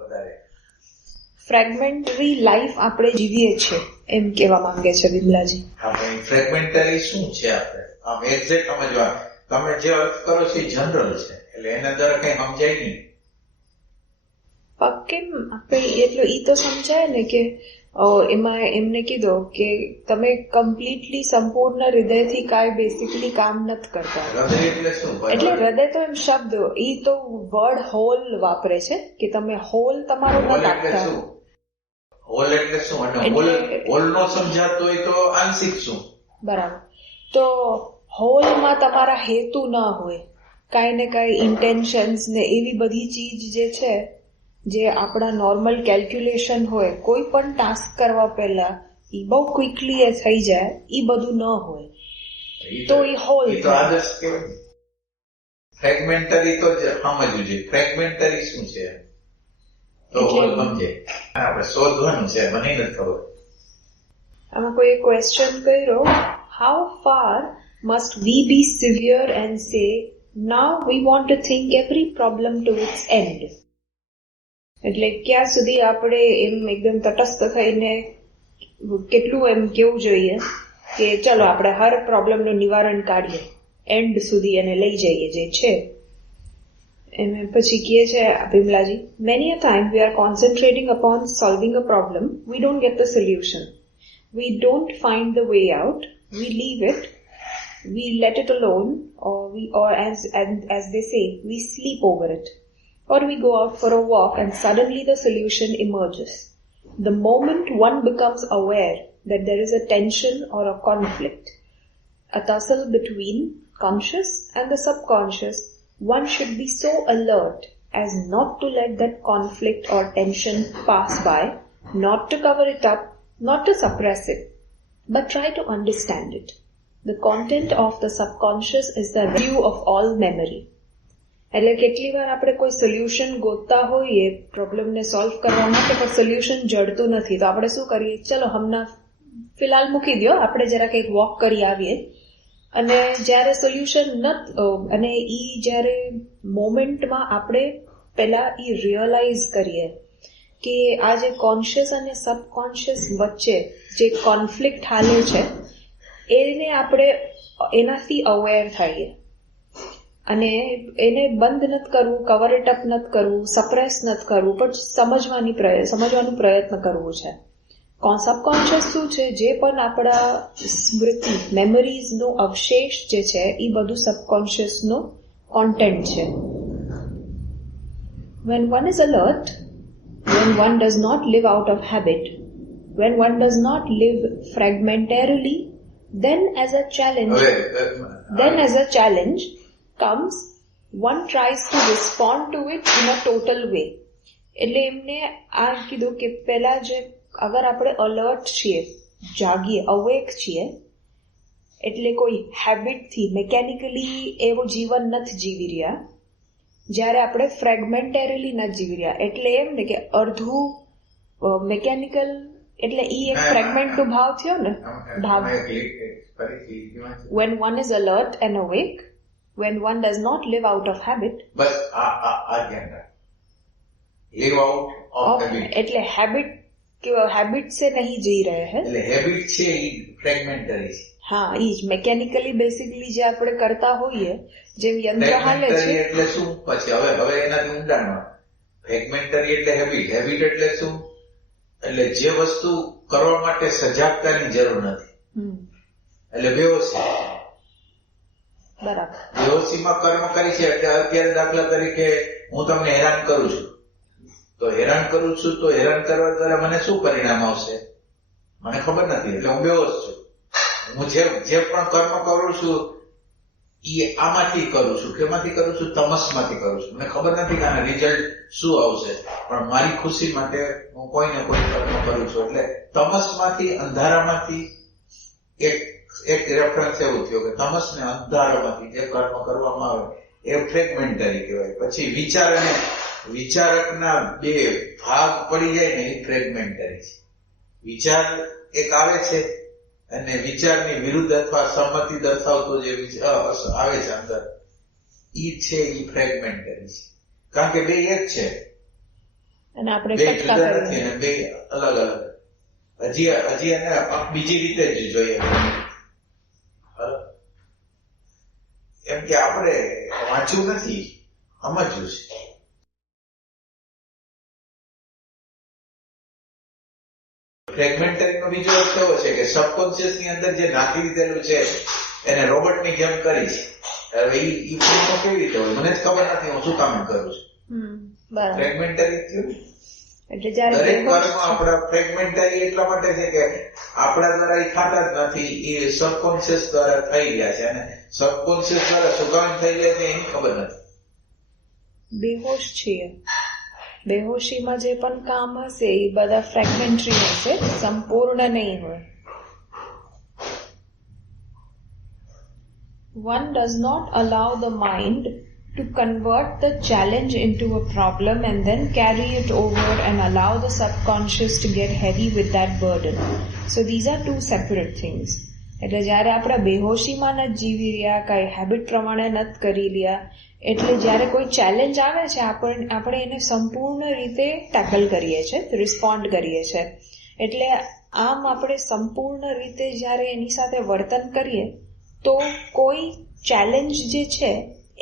વધારે ફ્રેગમેન્ટરી લાઈફ આપણે જીવીએ છીએ એમ કહેવા માંગે છે વિમલાજી. આપણે ફ્રેગમેન્ટરી શું છે? આપણે આમ એક્ઝેક્ટ સમજવા, તમે જે અર્થ કરો છો એ જનરલ છે, એટલે એના દ્વારા કઈ સમજાય નહીં. કેમ આપણે એટલો ઈ તો સમજાય ને કે એમાં એમને કીધો કે તમે કમ્પ્લીટલી સંપૂર્ણ હૃદયથી કાંઈ બેસિકલી કામ નથી કરતા. હૃદય એટલે શું? એટલે હૃદય તો એમ શબ્દ ઈ તો વર્ડ હોલ વાપરે છે કે તમે હોલ તમારો નથી આપતા. હોલ એટલે શું? અને હોલ નો સમજાતો હોય તો આંશિક શું? બરાબર. તો હોલમાં તમારા હેતુ ના હોય, કાંઈ ને કાંઈ ઇન્ટેન્શન્સ ને એવી બધી ચીજ જે છે, જે આપણા નોર્મલ કેલ્ક્યુલેશન હોય, કોઈ પણ ટાસ્ક કરવા પહેલા ઈ બહુ ક્વિકલી એ થઈ જાય, ઈ બધું ન હોય તો ઈ હોલ. તો આદર્શ કહેવાય. ફ્રેગમેન્ટરી તો સમજવું જોઈએ. ફ્રેગમેન્ટરી શું છે તો હોલ સમજે. આપણે શોધવાનું છે, મને નથી ખબર. આમાં કોઈ ક્વેશ્ચન કર્યો, how far must we be severe and say now we want to think every problem to its end. એટલે ક્યાં સુધી આપણે એમ એકદમ તટસ્થ થઈને કેટલું એમ કેવું જોઈએ કે ચલો આપણે હર પ્રોબ્લેમનું નિવારણ કાઢીએ, એન્ડ સુધી એને લઈ જઈએ જે છે. એમ પછી કહે છે Vimlaji, many a time we are concentrating upon solving a problem, we don't get the solution, we don't find the way out, we leave it, we let it alone, or as they say, we sleep over it. Or we go out for a walk and suddenly the solution emerges. The moment one becomes aware that there is a tension or a conflict, a tussle between conscious and the subconscious, one should be so alert as not to let that conflict or tension pass by, not to cover it up, not to suppress it, but try to understand it. The content of the subconscious is the review of all memory. એટલે કેટલી વાર આપણે કોઈ solution ગોતતા હોઈએ પ્રોબ્લેમને solve કરવા માટે, પણ સોલ્યુશન જડતું નથી, તો આપણે શું કરીએ, ચલો હમણાં ફિલહાલ મૂકી દો, આપણે જરા કંઈક વોક કરી આવીએ. અને જ્યારે સોલ્યુશન અને ઈ જ્યારે મોમેન્ટમાં આપણે પહેલા ઈ રિયલાઇઝ કરીએ કે આ જે કોન્શિયસ અને સબકોન્શિયસ વચ્ચે જે કોન્ફ્લિક્ટ હાલે છે એને આપણે એનાથી અવેર થઈએ અને એને બંધ નથી કરવું, કવર ઇટ અપ નથી કરવું, સપ્રેસ નથી કરવું, પણ સમજવાનું પ્રયત્ન કરવું છે. સબકોન્શિયસ શું છે, જે પણ આપણા સ્મૃતિ મેમરીઝનો અવશેષ જે છે એ બધું સબકોન્શિયસનો કોન્ટેન્ટ છે. When one is alert, when one does not live out of habit, when one does not live fragmentarily, then as a challenge comes, one tries to respond to it in a total way. એટલે એમને આ કીધું કે પહેલા જે અગર આપણે alert છીએ, જાગીએ, અવેક છીએ, એટલે કોઈ હેબિટથી મેકેનિકલી એવું જીવન નથી જીવી રહ્યા, જ્યારે આપણે ફ્રેગમેન્ટેરીલી નથી જીવી રહ્યા. એટલે એમ ને કે અડધું મેકેનિકલ, એટલે ઈ એક ફ્રેગમેન્ટનો ભાવ થયો ને ભાવ. When one is alert and awake, when one does not live out of habit, બસ આ ધ્યાન રાખ, live out of habit એટલે हैबिट से नहीं जी रहे हैं, એટલે હેબિટ છે ઈ ફ્રેગમેન્ટરી છે. હા, ઈ જ મેકેનિકલી બેસિકલી જે આપણે કરતા હોઈએ, જેમ યંત્ર હાલે છે. એટલે શું? પછી હવે એનાથી ઊંડાણમાં ફ્રેગમેન્ટરી એટલે હેબિટ એટલે શું? એટલે જે વસ્તુ કરવા માટે સજાગતાની જરૂર નથી, એટલે બેહોશી. બરાબર. બેહોશીમાં કર્મ કરી છે. એટલે અત્યારે દાખલા તરીકે હું તમને હેરાન કરું છું, તો હેરાન કરું છું તો હેરાન કરવા દ્વારા મને શું પરિણામ આવશે મને ખબર નથી, એટલે હું બેહોશ છું. હું જે પણ કર્મ કરું છું એ આમાંથી કરું છું, કેમાંથી કરું છું? તમસમાંથી કરું છું. મને ખબર નથી કે આના રિઝલ્ટ શું આવશે, પણ મારી ખુશી માટે હું કોઈ ને કોઈ કર્મ કરું છું. એટલે તમસમાંથી, અંધારામાંથી એક રેફરન્સ એવું થયો કે તમસ ને અંધારામાંથી જે કર્મ કરવામાં આવે એ ફ્રેગમેન્ટરી કહેવાય. પછી વિચાર અને વિચારકના બે ભાગ પડી જાય ને એ ફ્રેગમેન્ટરી છે. વિચાર એક આવે છે અને વિચારની વિરુદ્ધ અથવા સંમતિ દર્શાવતો જે આવે છે અંદર, ઈ છે ઈ ફ્રેગમેન્ટરી છે. કારણ કે બે એક છે. અને આપણે બે કટકા જુદા કરીએ. નથી અને બે અલગ અલગ. હજી એને બીજી રીતે જ જોઈએ. એમ કે આપણે વાંચવું નથી, સમજવું છે. ફ્રેગમેન્ટરીનો બીજો અર્થ એવો છે કે સબકોન્શિયસ ની અંદર જે નાખી દીધેલું છે એને રોબોટની જેમ કરી છે. હવે ઈ પૂર્ણ કેવી રીતે હોય મને જ ખબર નથી, હું શું કામ કરું છું. બરાબર. ફ્રેગમેન્ટરી થયું. એટલે જ્યારે દરેક કર્મ આપણા ફ્રેગમેન્ટરી એટલા માટે છે કે આપણા દ્વારા એ થતા જ નથી, એ સબકોન્શિયસ દ્વારા થઈ ગયા છે. અને સબકોન્શિયસ દ્વારા શું કામ થઈ ગયા છે એની ખબર નથી. બેહોશ છીએ, બેહોશીમાં જે પણ કામ હશે એ બધા ફ્રેગમેન્ટરી હશે, સંપૂર્ણ નહીં હોય. One does not allow the mind to convert the challenge into a problem and then carry it over and allow the subconscious to get heavy with that burden. So these are two separate things. એટલે જ્યારે આપણે બેહોશીમાં નથી જીવી રહ્યા, કઈ habit પ્રમાણે નથી કરી રહ્યા, એટલે જ્યારે કોઈ ચેલેન્જ આવે છે આપણે એને સંપૂર્ણ રીતે ટેકલ કરીએ છીએ, રિસ્પોન્ડ કરીએ છીએ. એટલે આમ આપણે સંપૂર્ણ રીતે જ્યારે એની સાથે વર્તન કરીએ તો કોઈ ચેલેન્જ જે છે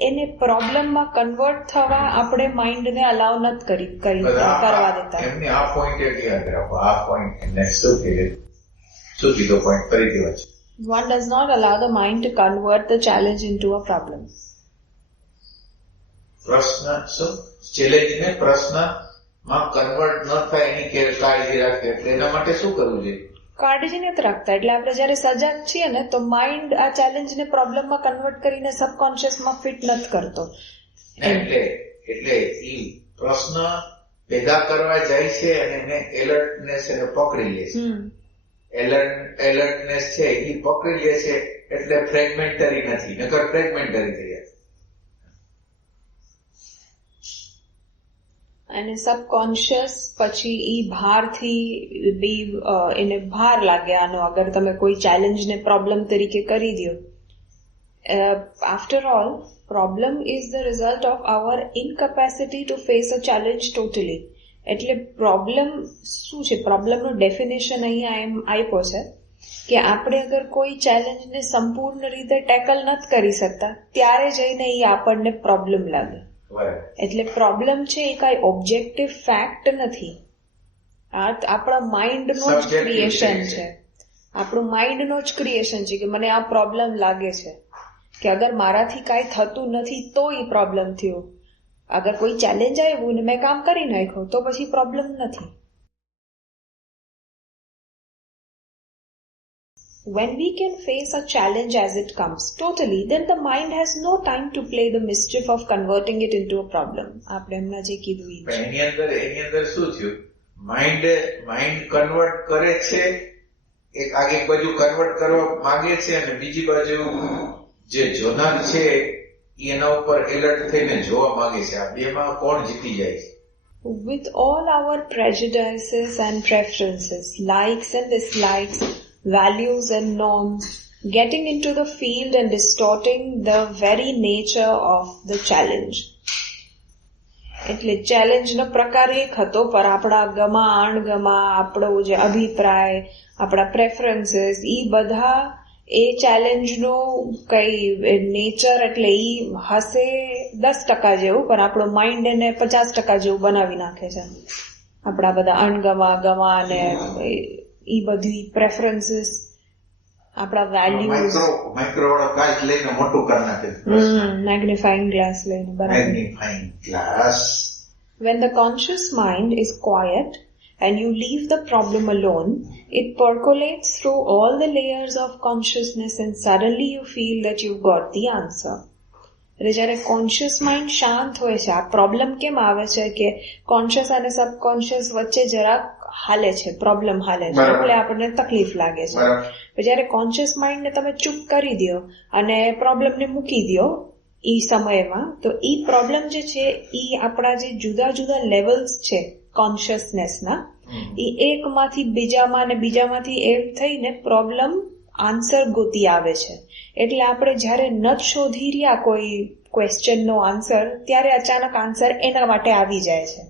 એને પ્રોબ્લેમમાં કન્વર્ટ થવા આપણે માઇન્ડને અલાઉ નથી કરવા દેતા. એમને આ પોઈન્ટ યાદ રાખો, આ પોઈન્ટ શું કીધો પોઈન્ટ કરી દેવા છે. One does not allow the mind to convert the challenge into a problem. પ્રશ્ન શું ચેલેન્જને પ્રશ્નમાં કન્વર્ટ ન થાય એની કાળજી રાખે. એટલે એના માટે શું કરવું જોઈએ? કાળજી નથી રાખતા. એટલે આપણે જયારે સજાગ છીએ ને તો માઇન્ડ આ ચેલેન્જને પ્રોબ્લેમમાં કન્વર્ટ કરીને સબકોન્શિયસમાં ફિટ નથી કરતો. એટલે ઈ પ્રશ્ન પેદા કરવા જાય છે અને એને એલર્ટનેસ એને પકડી લે છે. એલર્ટનેસ છે એ પકડી લે છે એટલે ફ્રેગમેન્ટરી નથી, નકર ફ્રેગમેન્ટરી થઈ જાય. અને સબકોન્શિયસ પછી ઈ ભારથી બી એને ભાર લાગે આનો, અગર તમે કોઈ ચેલેન્જને પ્રોબ્લેમ તરીકે કરી દો. After all problem is the result of our incapacity to face a challenge totally. એટલે પ્રોબ્લેમ શું છે, પ્રોબ્લેમનું ડેફિનેશન અહીંયા એમ આપ્યો છે કે આપણે અગર કોઈ ચેલેન્જને સંપૂર્ણ રીતે ટેકલ નથી કરી શકતા ત્યારે જઈને એ આપણને પ્રોબ્લેમ લાગે. એટલે પ્રોબ્લેમ છે એ કઈ ઓબ્જેક્ટિવ ફેક્ટ નથી, આ આપણા માઇન્ડનો જ ક્રિએશન છે. આપણું માઇન્ડનો જ ક્રિએશન છે કે મને આ પ્રોબ્લેમ લાગે છે, કે અગર મારાથી કાંઈ થતું નથી તો એ પ્રોબ્લેમ થયો. અગર કોઈ ચેલેન્જ આવ્યું ને મેં કામ કરી નાખ્યું તો પછી પ્રોબ્લેમ નથી. When we can face a challenge as it comes totally, then the mind has no time to play the mischief of converting it into a problem. આપણે હમણાં જે કીધું એની અંદર શું થયું, માઇન્ડ કન્વર્ટ કરે છે, એક બાજુ કન્વર્ટ કરવા માંગે છે અને બીજી બાજુ જે જોનાર છે એના ઉપર એલર્ટ થઈને જોવા માંગે છે. આ બેમાં કોણ જીતી જાય છે? With all our prejudices and preferences, likes and dislikes, values and norms, getting into the field and distorting the very nature of the challenge. એટલે ચેલેન્જનો પ્રકાર એક હતો, પણ આપણા ગમા અણગમા, આપણો જે અભિપ્રાય, આપણા પ્રેફરન્સીસ, ઈ બધા એ ચેલેન્જનો કઈ નેચર એટલે ઈ હશે 10% જેવું, પણ આપણો માઇન્ડ એને 50% જેવું બનાવી નાખે છે. આપણા બધા અણગમા ગમા અને ઈ બધી પ્રેફરન્સીસ, આપણા વેલ્યુઝ, માઇક્રો કાચ લઈને મોટું કરી નાખે, મેગ્નિફાઇંગ ગ્લાસ લઈને. Magnifying glass. When the conscious mind is quiet and you leave the problem alone, it percolates through all the layers of consciousness and suddenly you feel that you've got the answer. એટલે જયારે conscious mind શાંત હોય છે, આ problem કેમ આવે છે કે કોન્શિયસ અને સબકોન્શિયસ વચ્ચે જરાક હાલે છે, પ્રોબ્લેમ હાલે છે, એટલે આપણને તકલીફ લાગે છે. જયારે કોન્શિયસ માઇન્ડને તમે ચૂપ કરી દો અને પ્રોબ્લેમને મૂકી દો ઈ સમયમાં, તો ઈ પ્રોબ્લેમ જે છે ઈ આપણા જે જુદા જુદા લેવલ્સ છે કોન્શિયસનેસના, ઈ એકમાંથી બીજામાં અને બીજામાંથી એમ થઈને પ્રોબ્લેમ આન્સર ગોતી આવે છે. એટલે આપણે જયારે નથી શોધી રહ્યા કોઈ ક્વેશ્ચનનો આન્સર, ત્યારે અચાનક આન્સર એના માટે આવી જાય છે.